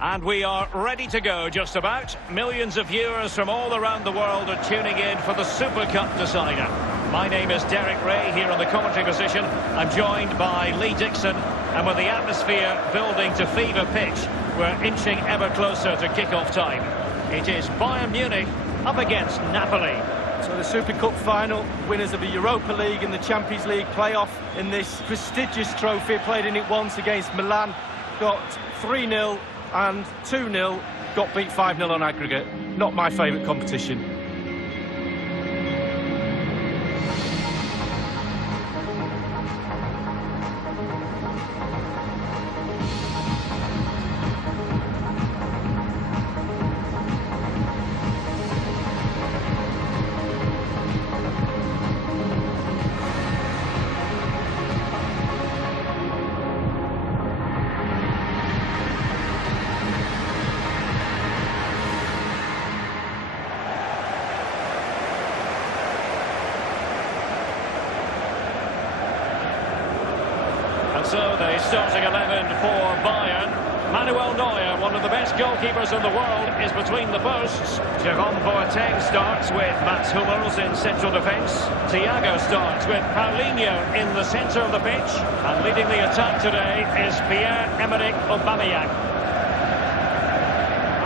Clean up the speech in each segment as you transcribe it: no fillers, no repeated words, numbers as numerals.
And we are ready to go, just about. Millions of viewers from all around the world are tuning in for the Super Cup decider. My name is Derek Ray, here in the commentary position. I'm joined by Lee Dixon, and with the atmosphere building to fever pitch, we're inching ever closer to kick-off time. It is Bayern Munich up against Napoli. So the Super Cup final, winners of the Europa League and the Champions League playoff in this prestigious trophy, played in it once against Milan, got 3-0 and 2-0, got beat 5-0 on aggregate. Not my favourite competition. So the starting 11 for Bayern. Manuel Neuer, one of the best goalkeepers in the world, is between the posts. Jerome Boateng starts with Mats Hummels in central defence. Thiago starts with Paulinho in the centre of the pitch. And leading the attack today is Pierre-Emerick Aubameyang.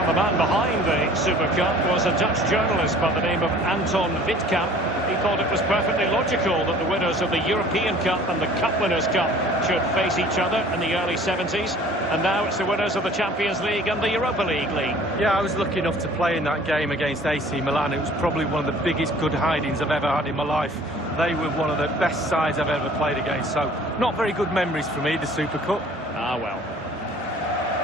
And the man behind the Super Cup was a Dutch journalist by the name of Anton Wittkamp. He thought it was perfectly logical that the winners of the European Cup and the Cup Winners' Cup should face each other in the early 70s. And now it's the winners of the Champions League and the Europa League. Yeah, I was lucky enough to play in that game against AC Milan. It was probably one of the biggest good hidings I've ever had in my life. They were one of the best sides I've ever played against. So, not very good memories for me, the Super Cup. Ah, well.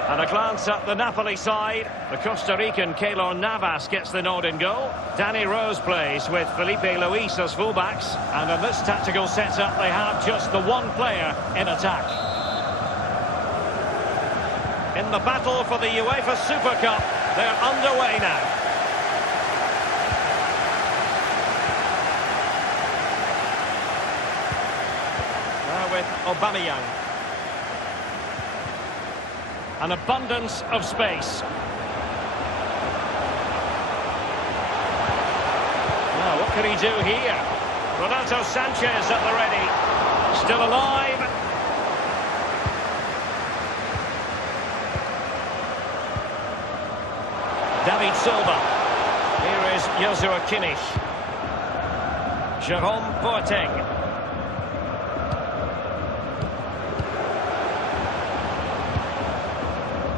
And a glance at the Napoli side. The Costa Rican Keylor Navas gets the nod in goal. Danny Rose plays with Felipe Luis as fullbacks. And in this tactical setup, they have just the one player in attack. In the battle for the UEFA Super Cup, they're underway now. Now with Aubameyang. An abundance of space. Now, what can he do here? Renato Sanchez at the ready. Still alive. David Silva. Here is Joshua Kimmich. Jerome Boateng.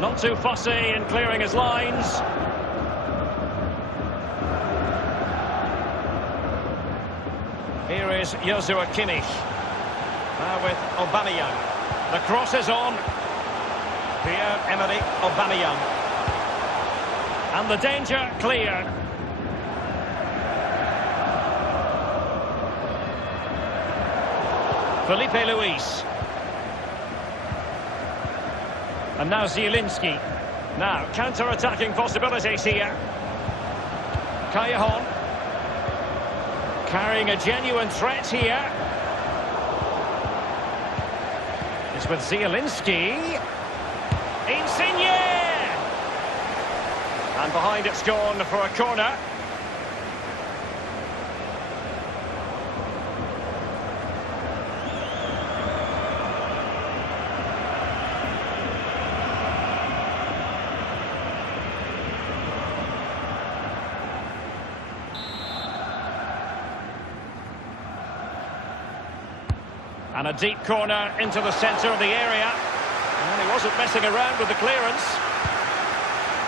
Not too fussy in clearing his lines. Here is Joshua Kimmich. Now with Aubameyang. The cross is on. Pierre-Emerick Aubameyang. And the danger cleared. Felipe Luis. And now Zielinski. Now, counter-attacking possibilities here. Callejon. Carrying a genuine threat here. It's with Zielinski. Insigne! And behind it's gone for a corner. And a deep corner into the centre of the area. And he wasn't messing around with the clearance.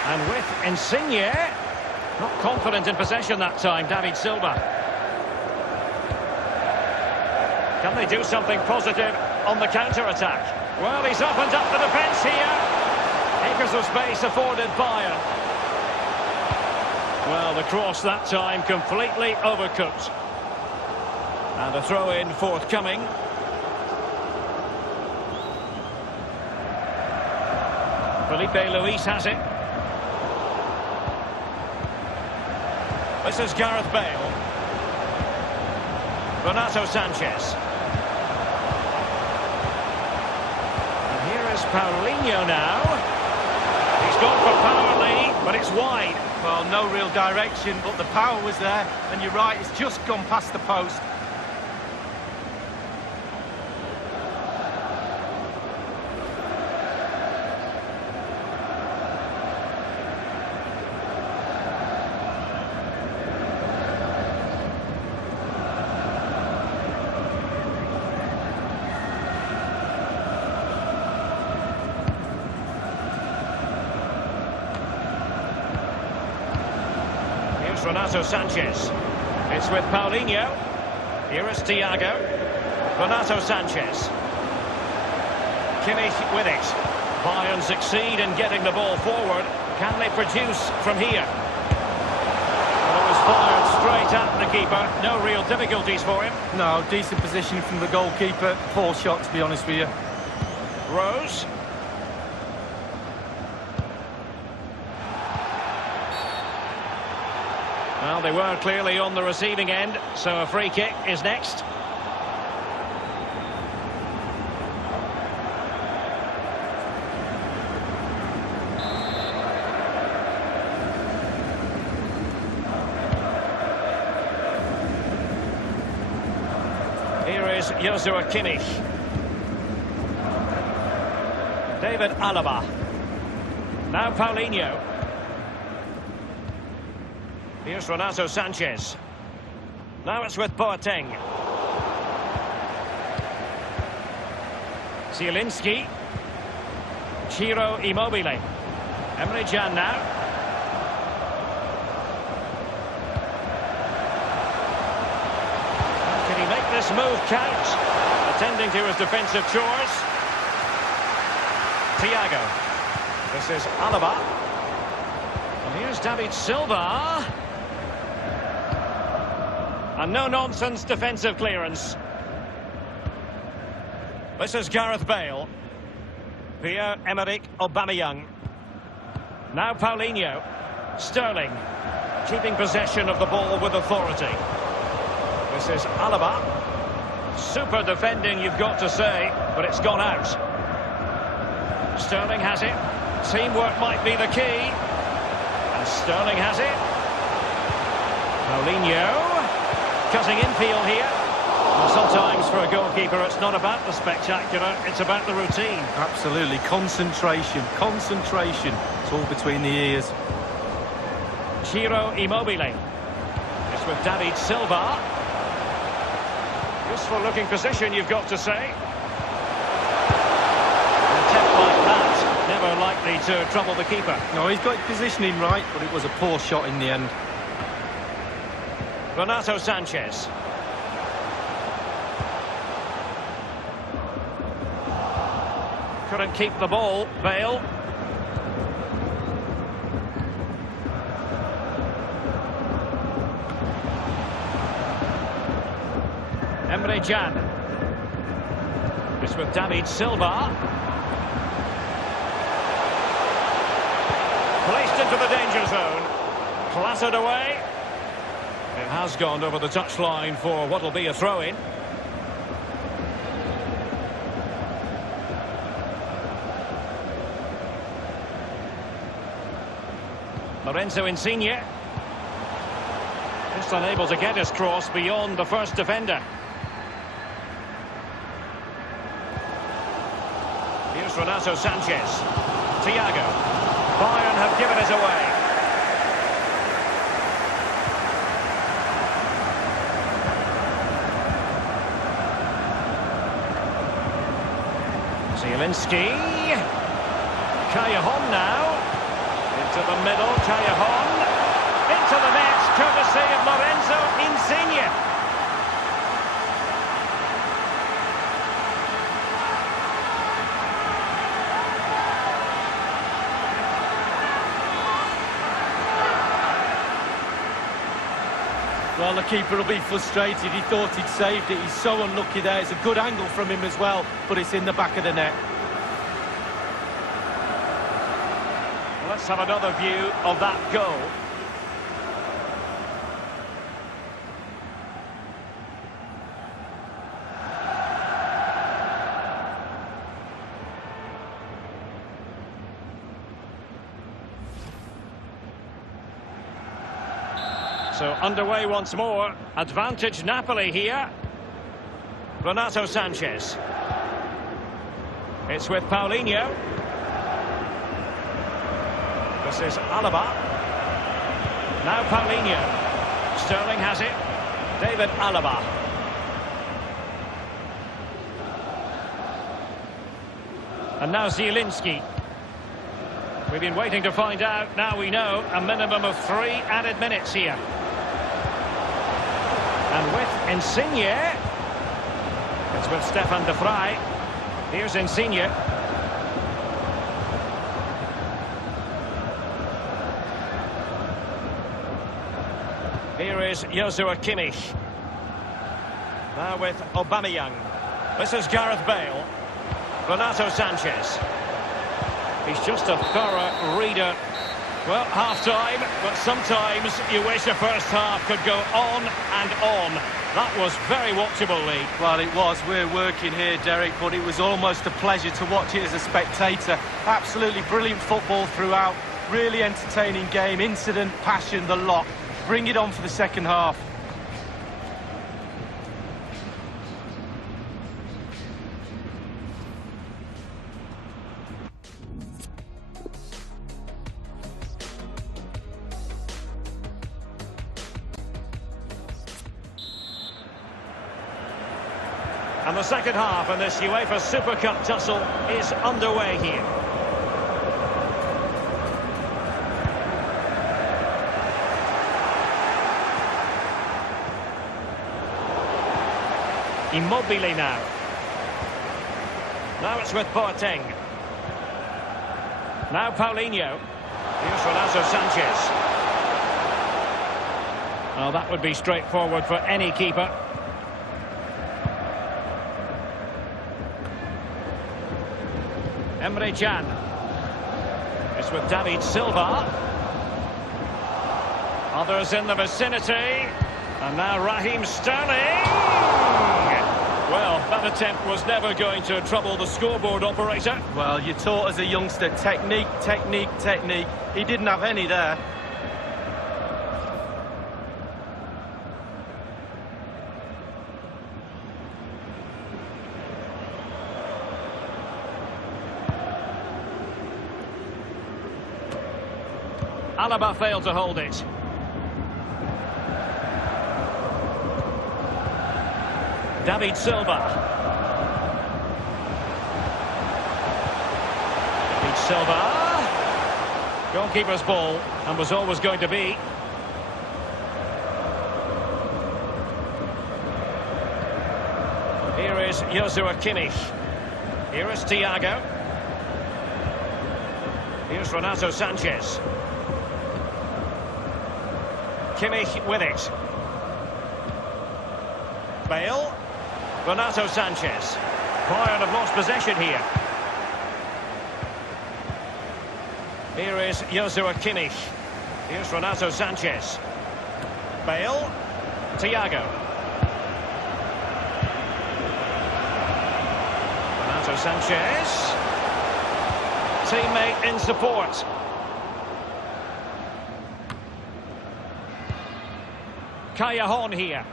And with Insigne, not confident in possession that time, David Silva. Can they do something positive on the counter-attack? Well, he's opened up the defence here. Acres of space afforded Bayern. Well, the cross that time completely overcooked. And a throw-in forthcoming. Felipe Luis has it. This is Gareth Bale. Renato Sanchez. And here is Paulinho now. He's gone but it's wide. Well, no real direction, but the power was there, and you're right, it's just gone past the post. Renato Sanchez. It's with Paulinho. Here is Thiago. Renato Sanchez. Kimmich with it. Bayern succeed in getting the ball forward. Can they produce from here? Well, it was fired straight at the keeper. No real difficulties for him. No, decent position from the goalkeeper. Poor shot, to be honest with you. Rose. Well, they were clearly on the receiving end, so a free kick is next. Here is Joshua Kimmich. David Alaba. Now Paulinho. Here's Renato Sanchez. Now it's with Boateng. Zielinski. Ciro Immobile. Emre Can now. Can he make this move count? Attending to his defensive chores. Thiago. This is Alaba. And here's David Silva. And no-nonsense defensive clearance. This is Gareth Bale. Pierre-Emerick Aubameyang. Now Paulinho. Sterling. Keeping possession of the ball with authority. This is Alaba. Super defending, you've got to say, but it's gone out. Sterling has it. Teamwork might be the key. And Sterling has it. Paulinho. Cutting infield here. Well, sometimes for a goalkeeper it's not about the spectacular, it's about the routine. Absolutely, concentration, concentration. It's all between the ears. Ciro Immobile. It's with David Silva. Useful looking position, you've got to say. An attempt like that, never likely to trouble the keeper. No, he's got his positioning right, but it was a poor shot in the end. Renato Sanchez. Couldn't keep the ball, Bale. Emre Can. It's with David Silva. Placed into the danger zone. Clattered away. It has gone over the touchline for what will be a throw-in. Lorenzo Insigne. Just unable to get his cross beyond the first defender. Here's Renato Sanchez. Thiago. Bayern have given it away. Zielinski. Callejon now. Into the middle, Callejon. Into the net, courtesy of Lorenzo Insigne. Well, the keeper will be frustrated. He thought he'd saved it. He's so unlucky there. It's a good angle from him as well, but it's in the back of the net. Let's have another view of that goal. So underway once more. Advantage Napoli here. Renato Sanchez. It's with Paulinho. This is Alaba. Now Paulinho. Sterling has it. David Alaba. And now Zielinski. We've been waiting to find out. Now we know a minimum of 3 added minutes here. And with Insigne. It's with Stefan de Vrij. Here's Insigne. Here is Joshua Kimmich. Now with Aubameyang. This is Gareth Bale. Renato Sanchez. He's just a thorough reader. Well, half-time, but sometimes you wish the first half could go on and on. That was very watchable, Lee. Well, it was. We're working here, Derek, but it was almost a pleasure to watch it as a spectator. Absolutely brilliant football throughout. Really entertaining game. Incident, passion, the lot. Bring it on for the second half. And the second half in this UEFA Super Cup tussle is underway here. Immobile now. Now it's with Boateng. Now Paulinho. Here's Renato Sanchez. Oh, that would be straightforward for any keeper. Emre Can. It's with David Silva. Others in the vicinity. And now Raheem Sterling. Well, that attempt was never going to trouble the scoreboard operator. Well, you're taught as a youngster, technique, technique, technique. He didn't have any there. Alaba failed to hold it. David Silva. David Silva. Goalkeeper's ball, and was always going to be. Here is Joshua Kimmich. Here is Thiago. Here's Renato Sanchez. Kimmich with it. Bale. Renato Sanchez. Bayern have lost possession here. Here is Joshua Kimmich. Here's Renato Sanchez. Bale. Thiago. Renato Sanchez. Teammate in support. Callejon here.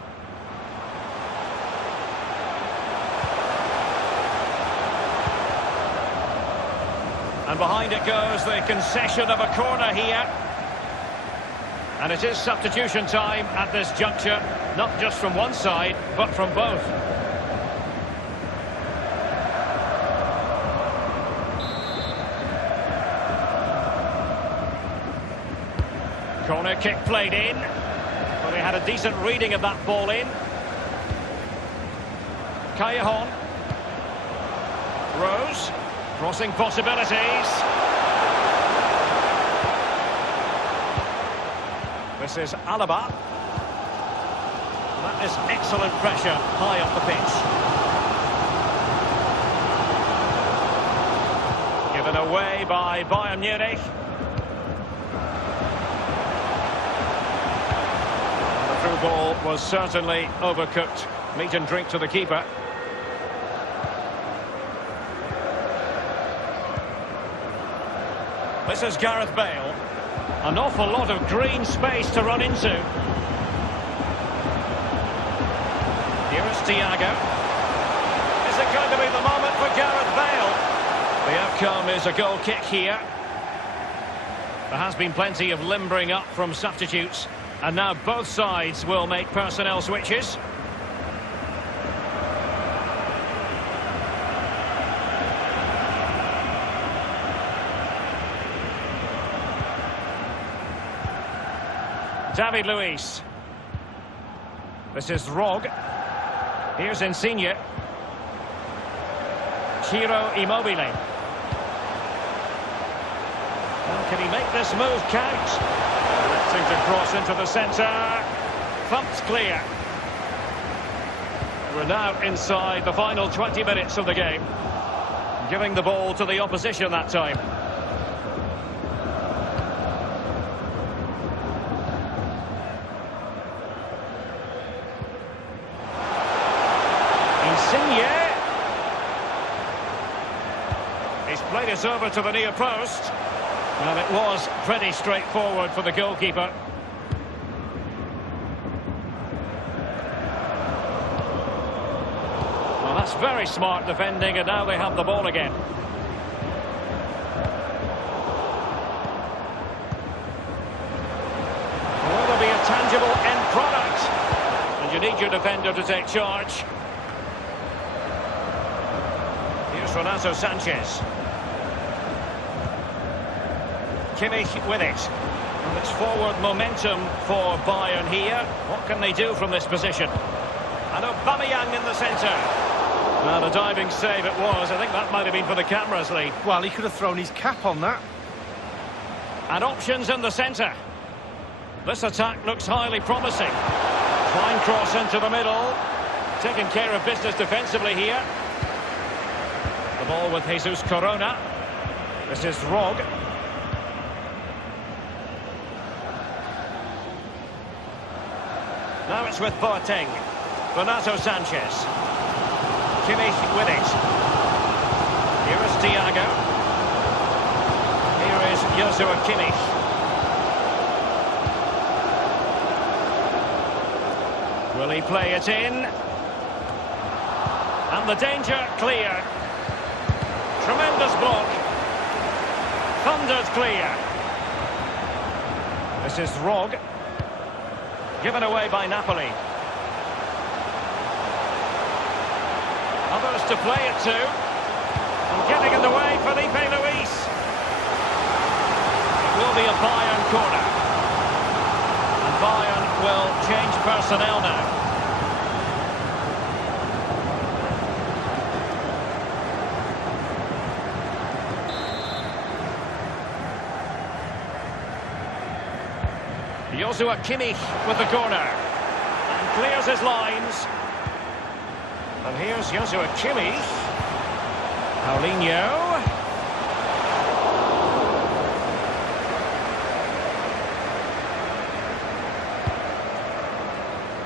And behind it goes the concession of a corner here. And it is substitution time at this juncture, not just from one side, but from both. Corner kick played in. Well, he had a decent reading of that ball in. Callejon. Rose. Crossing possibilities. This is Alaba. That is excellent pressure high up the pitch. Given away by Bayern Munich. And the through ball was certainly overcooked. Meat and drink to the keeper. This is Gareth Bale. An awful lot of green space to run into. Here is Thiago. Is it going to be the moment for Gareth Bale? The outcome is a goal kick here. There has been plenty of limbering up from substitutes, and now both sides will make personnel switches. David Luiz. This is Rog. Here's Insigne. Ciro Immobile. Well, can he make this move count? Attempting to cross into the centre. Thumped clear. We're now inside the final 20 minutes of the game. Giving the ball to the opposition that time. Insigne. He's played it over to the near post. And it was pretty straightforward for the goalkeeper. Well, that's very smart defending, and now they have the ball again. Will there be a tangible end product? And you need your defender to take charge. Here's Renato Sanchez. Kimmich with it. And it's forward momentum for Bayern here. What can they do from this position? And Aubameyang in the centre. And a diving save it was. I think that might have been for the cameras, Lee. Well, he could have thrown his cap on that. And options in the centre. This attack looks highly promising. Fine cross into the middle. Taking care of business defensively here. The ball with Jesus Corona. This is Rog. Now it's with Boateng. Renato Sanchez. Kimmich with it. Here is Thiago. Here is Joshua Kimmich. Will he play it in? And the danger clear. Tremendous block. Thundered clear. This is Rog. Given away by Napoli. Others to play it to. And getting in the way, Felipe Luis. It will be a Bayern corner. And Bayern will change personnel now. Joshua Kimmich with the corner. And clears his lines. And here's Joshua Kimmich. Paulinho.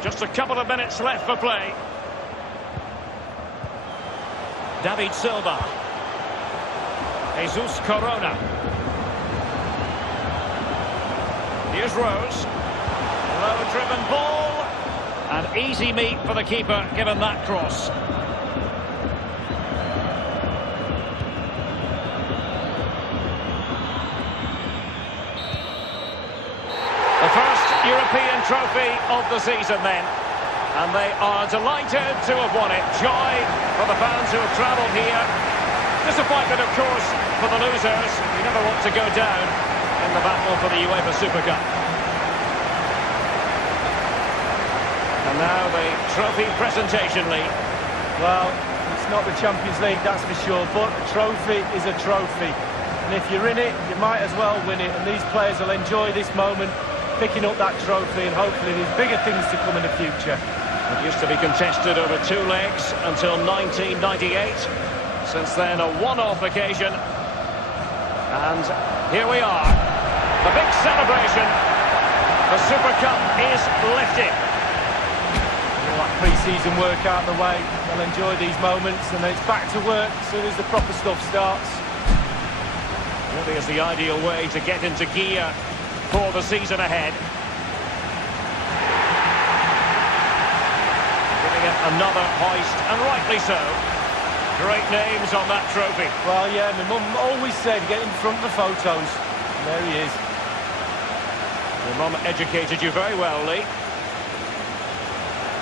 Just a couple of minutes left for play. David Silva. Jesus Corona. Here's Rose. Low-driven ball. An easy meet for the keeper, given that cross. The first European trophy of the season then. And they are delighted to have won it. Joy for the fans who have travelled here. Disappointment, of course, for the losers. You never want to go down in the battle for the UEFA Super Cup. And now the trophy presentation, Lee. Well, it's not the Champions League, that's for sure, but a trophy is a trophy. And if you're in it, you might as well win it. And these players will enjoy this moment, picking up that trophy, and hopefully there's bigger things to come in the future. It used to be contested over 2 legs until 1998. Since then, a one-off occasion. And here we are. The big celebration. The Super Cup is lifted. All that pre-season work out of the way. They'll enjoy these moments, and then it's back to work as soon as the proper stuff starts. Really is the ideal way to get into gear for the season ahead. Giving it Another hoist, and rightly so. Great names on that trophy. Well, yeah, my mum always said get in front of the photos. And there he is. Your mum educated you very well, Lee.